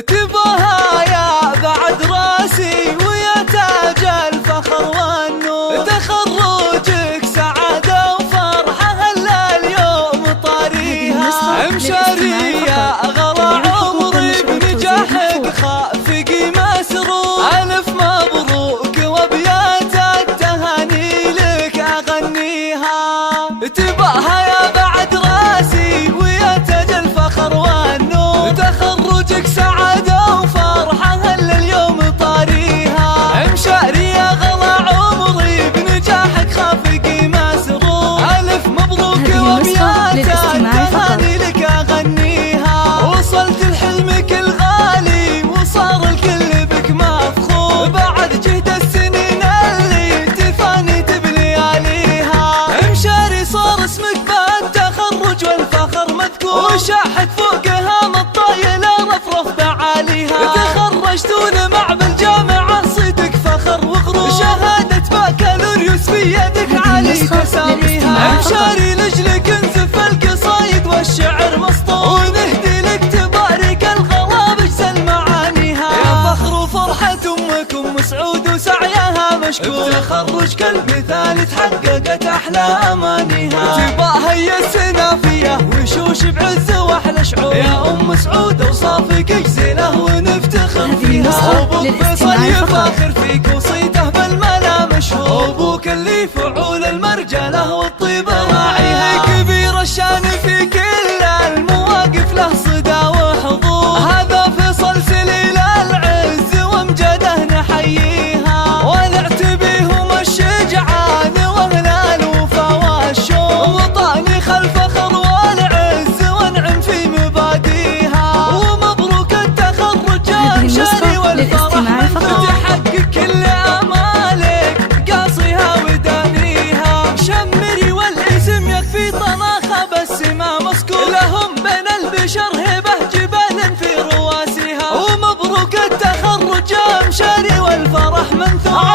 تباها يا بعد راسي ويا تاج الفخر والنور، تخرجك سعادة وفرحة هلا اليوم طاريها. مشاري يا غلا عمري بنجاحك خافق مسرور، ألف مبروك وأبيات التهاني لك أغنيها. تباها يا بعد راسي ويا تاج الفخر والنور، تخرجك سعادة وفرحة هلا اليوم طاريها. مشاري يا غلا عمري بنجاحك خافقي مسرور، ألف مبروك وأبيات التهاني لك أغنيها. وصلت لحلمك الغالي وصار الكل بك مفخور، بعد جهد السنين اللي تفاني بلياليها. مشاري صار اسمك بالتخرج والفخر مذكور، وشاحت فوقها مطايل رفرف بعاليها. تخرجتون مع بالجامعة صدق فخر وغرور، شهادة بكالوريوس في يدك علي تساميها. مشاري لجلك انزف القصايد والشعر مسطور، ونهدي لك تبارك الغلا بجزل معانيها. يا فخر وفرحة امك ام سعود وسعيها مشكور، تخرج كالمثال تحققت احلى امانيها. تباها هي السنافية وشوش بعز واحلى شعور، يا ام سعود اوصافك جزيلة ونفتخر فيها. ابوك فيصل يفاخر فيك وصيته بالملا مشهور، ابوك اللي فعول المرجله والطيب راعيها. كبير الشان في كل المواقف له صدى وحضور، هذا فيصل سليل العز وامجاده نحييها. ونعتبيهم الشجعان واهل الوفا والشوق، وطاني خلف فخر والعز وانعم في مباديها. ومبروك التخرج يا مشاري والفرح منثور، تحقق كل امالك قاصيها ودانيها. شمري والاسم يكفي طناخه بالسما مسكور، لهم بين البشر هبه جبال في رواسيها. ومبروك التخرج يا مشاري والفرح منثور.